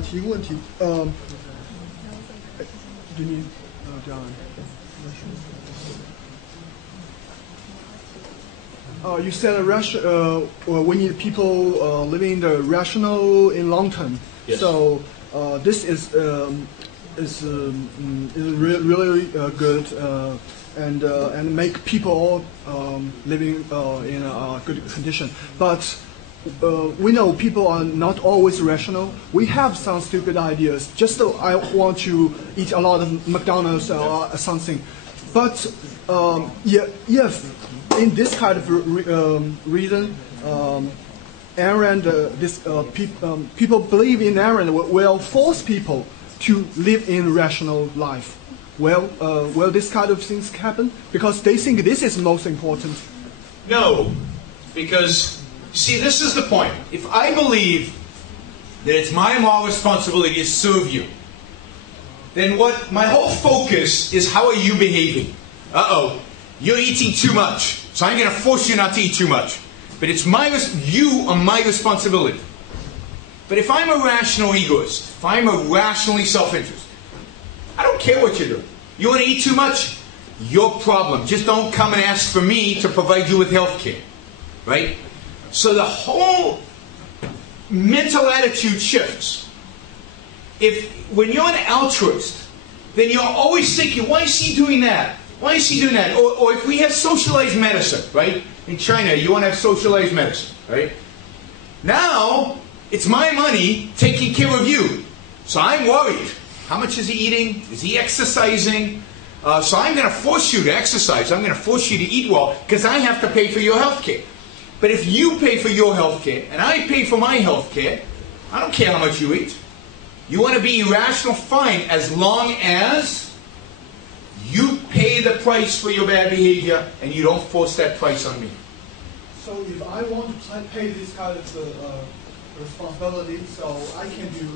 提个问题，对你这样。You said we need people living the rational in long term. Yes. So this is really good and make people living in a good condition. But we know people are not always rational. We have some stupid ideas. Just so I want to eat a lot of McDonald's or something. But if in this kind of reason, Aaron, people believe in Aaron will force people to live in rational life. Will this kind of things happen? Because they think this is most important. No, because, see, this is the point. If I believe that it's my moral responsibility to serve you, then my whole focus is how are you behaving? Uh-oh, you're eating too much, so I'm going to force you not to eat too much. But it's you are my responsibility. But if I'm a rational egoist, if I'm a rationally self-interest, I don't care what you do. You want to eat too much? Your problem. Just don't come and ask for me to provide you with health care. Right? So the whole mental attitude shifts. When you're an altruist, then you're always thinking, why is he doing that? Why is he doing that? Or if we have socialized medicine, right? In China, you want to have socialized medicine, right? Now, it's my money taking care of you. So I'm worried. How much is he eating? Is he exercising? So I'm going to force you to exercise. I'm going to force you to eat well because I have to pay for your health care. But if you pay for your health care and I pay for my health care, I don't care how much you eat. You want to be irrational? Fine, as long as you pay the price for your bad behavior and you don't force that price on me. So if I want to pay this kind of responsibility, so I can do.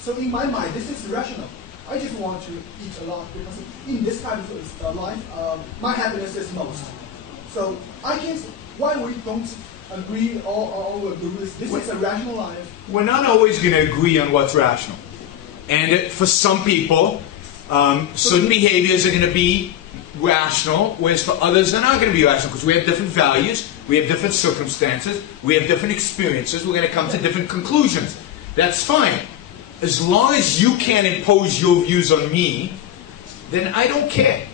So in my mind, this is rational. I just want to eat a lot because in this kind of life, my happiness is most. So I can. Why we don't agree or agree with this is a rational life. We're not always going to agree on what's rational, and for some people, certain behaviors are going to be rational, whereas for others they're not going to be rational because we have different values, we have different circumstances, we have different experiences. We're going to come to different conclusions. That's fine. As long as you can't impose your views on me, then I don't care.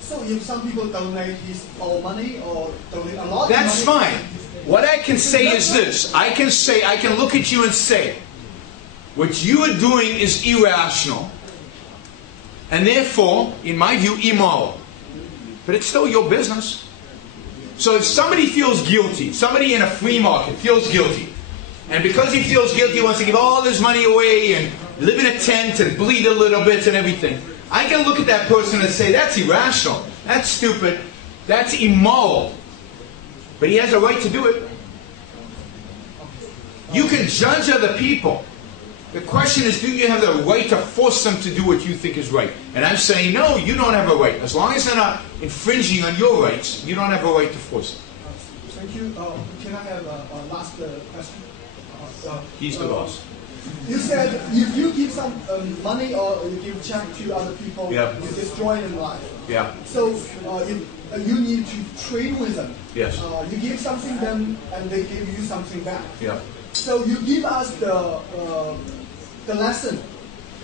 So if some people donate his all money or donate a lot that's of money, fine. What I can say is this. I can look at you and say, what you are doing is irrational, and therefore, in my view, immoral. But it's still your business. So if somebody feels guilty, somebody in a free market feels guilty, and because he feels guilty, he wants to give all his money away and live in a tent and bleed a little bit and everything, I can look at that person and say, that's irrational, that's stupid, that's immoral. But he has a right to do it. You can judge other people. The question is, do you have the right to force them to do what you think is right? And I'm saying, no, you don't have a right. As long as they're not infringing on your rights, you don't have a right to force them. Thank you. Can I have a last question? He's the boss. You said if you give some money or you give check to other people, Yeah. you destroy their life. Yeah. So you need to trade with them. Yes. You give something them and they give you something back. Yeah. So you give us the lesson,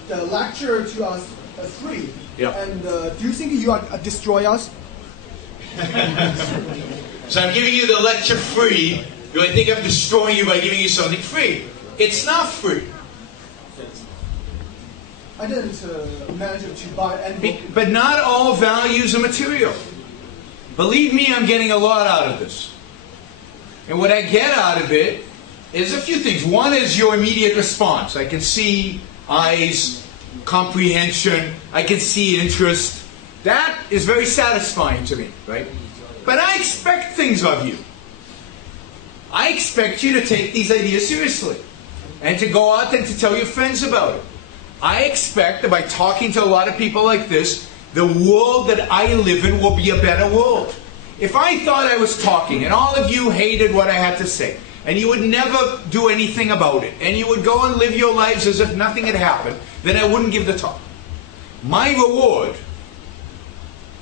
the lecture to us free. Yeah. And do you think you are destroy us? So I'm giving you the lecture free. Do I think I'm destroying you by giving you something free? It's not free. I didn't manage to buy any book. But not all values are material. Believe me, I'm getting a lot out of this. And what I get out of it is a few things. One is your immediate response. I can see eyes, comprehension, I can see interest. That is very satisfying to me, right? But I expect things of you. I expect you to take these ideas seriously and to go out and to tell your friends about it. I expect that by talking to a lot of people like this, the world that I live in will be a better world. If I thought I was talking and all of you hated what I had to say, and you would never do anything about it, and you would go and live your lives as if nothing had happened, then I wouldn't give the talk. My reward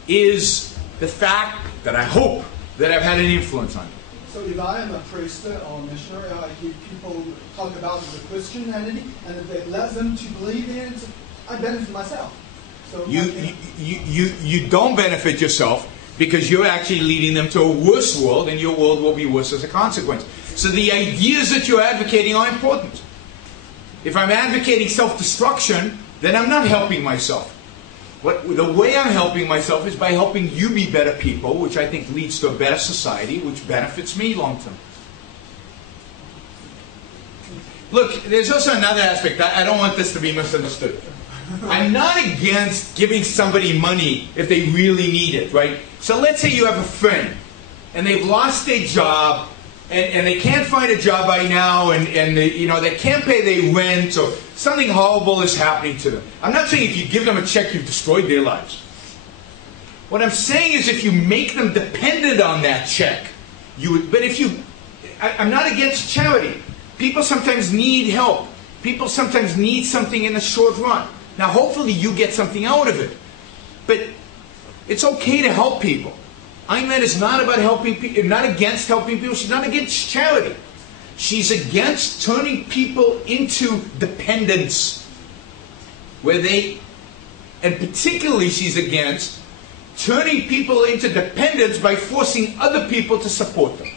is the fact that I hope that I've had an influence on you. So if I am a priest or missionary, I hear people talk about the Christian identity, and if they let them to believe in it, I benefit myself. So you don't benefit yourself, because you're actually leading them to a worse world, and your world will be worse as a consequence. So the ideas that you're advocating are important. If I'm advocating self-destruction, then I'm not helping myself. The way I'm helping myself is by helping you be better people, which I think leads to a better society, which benefits me long term. Look, there's also another aspect. I don't want this to be misunderstood. I'm not against giving somebody money if they really need it, right? So let's say you have a friend, and they've lost their job, and they can't find a job right now, and they can't pay their rent, or something horrible is happening to them. I'm not saying if you give them a check, you've destroyed their lives. What I'm saying is if you make them dependent on that check, I'm not against charity. People sometimes need help. People sometimes need something in the short run. Now, hopefully you get something out of it. But it's okay to help people. Ayn Rand is not about helping people, not against helping people. She's not against charity. She's against turning people into dependents. And particularly she's against turning people into dependents by forcing other people to support them.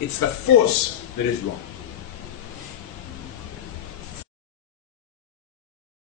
It's the force that is wrong.